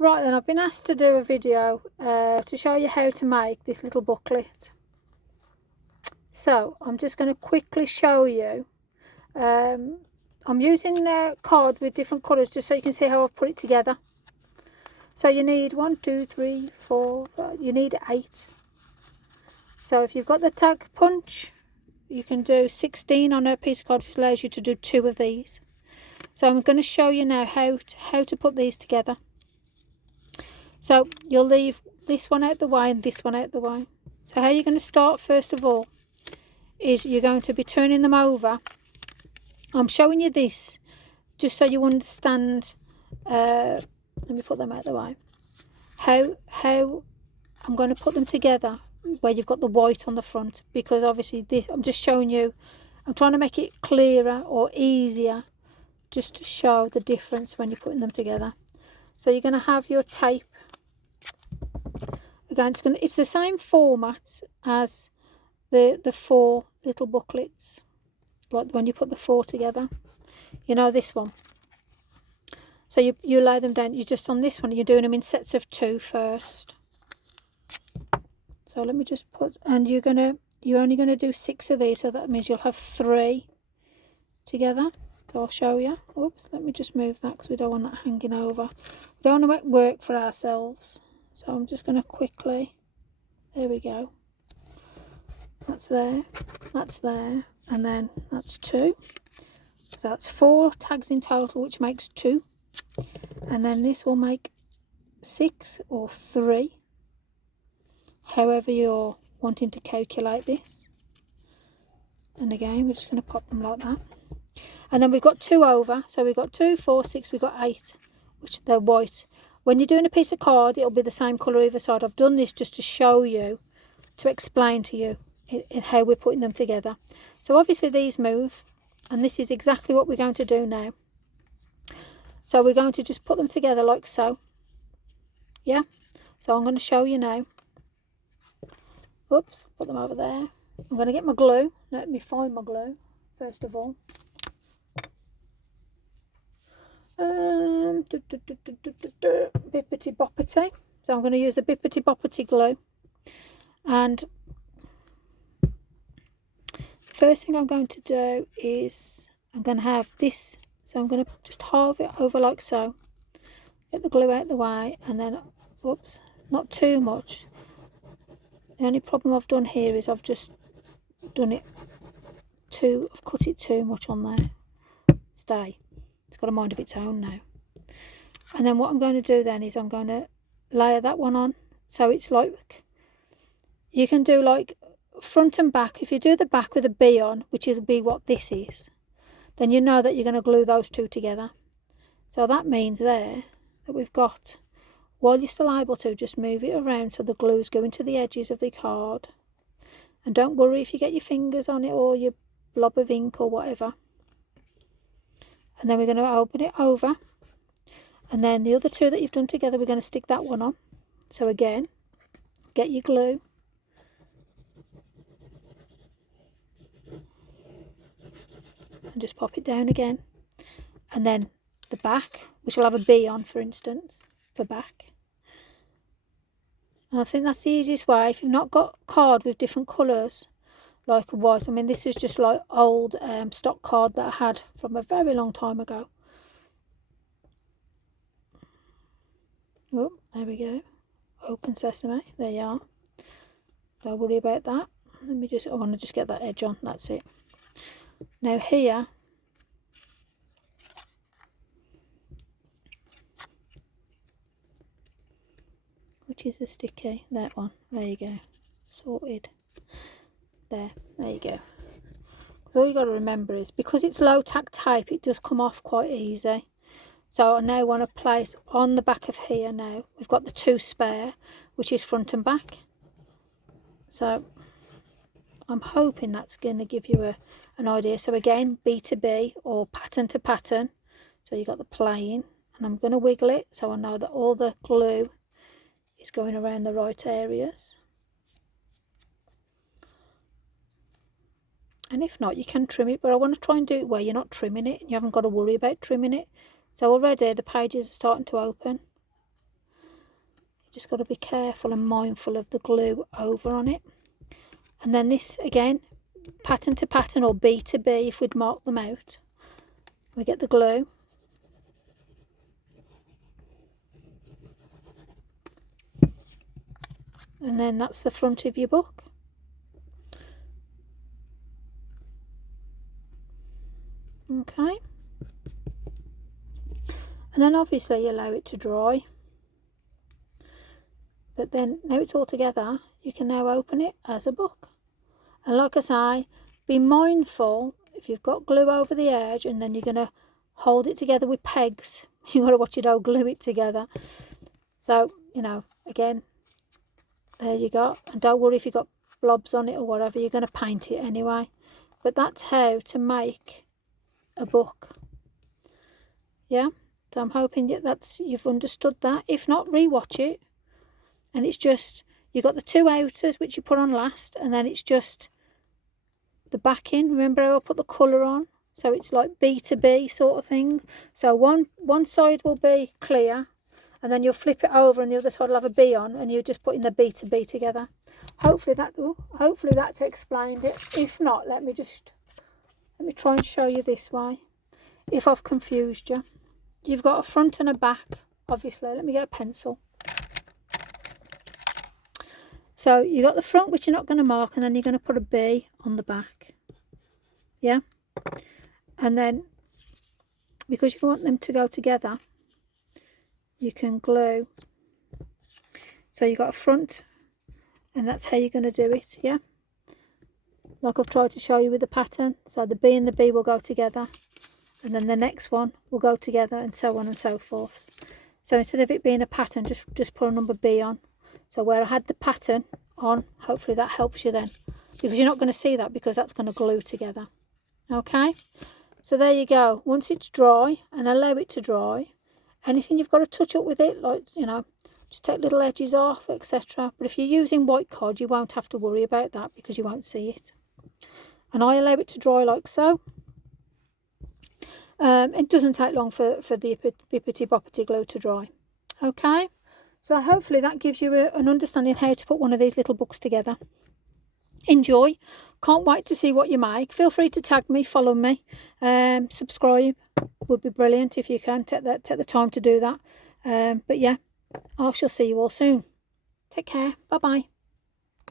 Right then, I've been asked to do a video to show you how to make this little booklet. So I'm just going to quickly show you. I'm using a card with different colours just so you can see how I've put it together. So you need 1, 2, 3, 4, 5, you need 8. So if you've got the tag punch, you can do 16 on a piece of card, which allows you to do 2 of these. So I'm going to show you now how to put these together. So you'll leave this one out the way and this one out the way. So how you're going to start first of all is you're going to be turning them over. I'm showing you this just so you understand, let me put them out the way, how I'm going to put them together where you've got the white on the front, because obviously this, I'm just showing you, I'm trying to make it clearer or easier just to show the difference when you're putting them together. So you're going to have your tape. Again, it's the same format as the 4 little booklets, like when you put the 4 together. You know this one. So you lay them down. You're just on this one. You're doing them in sets of 2 first. So let me just put, and you're only gonna do 6 of these. So that means you'll have 3 together. So I'll show you. Oops, let me just move that because we don't want that hanging over. We don't want to make work for ourselves. So I'm just going to quickly, there we go. That's there, and then that's 2. So that's 4 tags in total, which makes 2. And then this will make 6 or 3, however you're wanting to calculate this. And again, we're just going to pop them like that. And then we've got 2 over, so we've got 2, 4, 6, we've got 8, which they're white. When you're doing a piece of card, it'll be the same colour either side. I've done this just to show you, to explain to you how we're putting them together. So obviously these move, and this is exactly what we're going to do now. So we're going to just put them together like so. Yeah, so I'm going to show you now. Oops, put them over there. I'm going to get my glue. Let me find my glue first of all. Bippity boppity. So I'm going to use a bippity boppity glue, and the first thing I'm going to do is I'm going to have this, so I'm going to just halve it over like so, get the glue out the way, and then whoops, not too much. The only problem I've done here is I've just done it I've cut it too much on there. Stay. It's got a mind of its own now. And then what I'm going to do then is I'm going to layer that one on. So it's like, you can do like front and back. If you do the back with a B on, which will be what this is, then you know that you're going to glue those 2 together. So that means there that we've got, while you're still able to, just move it around so the glue's going to the edges of the card. And don't worry if you get your fingers on it or your blob of ink or whatever. And then we're going to open it over, and then the other 2 that you've done together, we're going to stick that one on. So again, get your glue, and just pop it down again, and then the back, which will have a B on, for instance, for back. And I think that's the easiest way. If you've not got card with different colours, like white, I mean this is just like old stock card that I had from a very long time ago. Oh, there we go. Open sesame. There you are. Don't worry about that. Let me just, I want to just get that edge on. That's it. Now here, which is the sticky? That one. There you go. Sorted. There you go. Because all you got to remember is, because it's low tack tape, it does come off quite easy. So I now want to place on the back of here now, we've got the 2 spare, which is front and back. So I'm hoping that's going to give you an idea. So again, B to B or pattern to pattern. So you've got the plain, and I'm going to wiggle it so I know that all the glue is going around the right areas. And if not, you can trim it, but I want to try and do it where you're not trimming it and you haven't got to worry about trimming it. So already the pages are starting to open. You just got to be careful and mindful of the glue over on it. And then this again, pattern to pattern or B to B if we'd mark them out. We get the glue. And then that's the front of your book. Okay. And then obviously you allow it to dry. But then now it's all together, you can now open it as a book. And like I say, be mindful if you've got glue over the edge and then you're going to hold it together with pegs. You've got to watch it all glue it together. So, you know, again, there you go. And don't worry if you've got blobs on it or whatever, you're going to paint it anyway. But that's how to make a book. Yeah, so I'm hoping that you've understood that. If not, rewatch it. And it's just, you've got the two outers which you put on last, and then it's just the backing. Remember how I put the colour on? So it's like B to B sort of thing. So one side will be clear, and then you'll flip it over and the other side will have a B on, and you're just putting the B to B together. Hopefully that's explained it. If not, let me try and show you this way. If I've confused you. You've got a front and a back, obviously. Let me get a pencil. So you got the front, which you're not going to mark, and then you're going to put a B on the back. Yeah? And then, because you want them to go together, you can glue. So you got a front, and that's how you're going to do it, yeah? Like I've tried to show you with the pattern. So the B and the B will go together, and then the next one will go together, and so on and so forth. So instead of it being a pattern, just put a number B on. So where I had the pattern on, hopefully that helps you then, because you're not going to see that because that's going to glue together. Okay, so there you go. Once it's dry, and allow it to dry, anything you've got to touch up with it, like, you know, just take little edges off, etc. But if you're using white card, you won't have to worry about that because you won't see it. And I allow it to dry like so. It doesn't take long for the bippity boppity glue to dry. Okay, so hopefully that gives you an understanding how to put one of these little books together. Enjoy. Can't wait to see what you make. Feel free to tag me, follow me, subscribe would be brilliant if you can. Take the time to do that. But yeah, I shall see you all soon. Take care. Bye bye.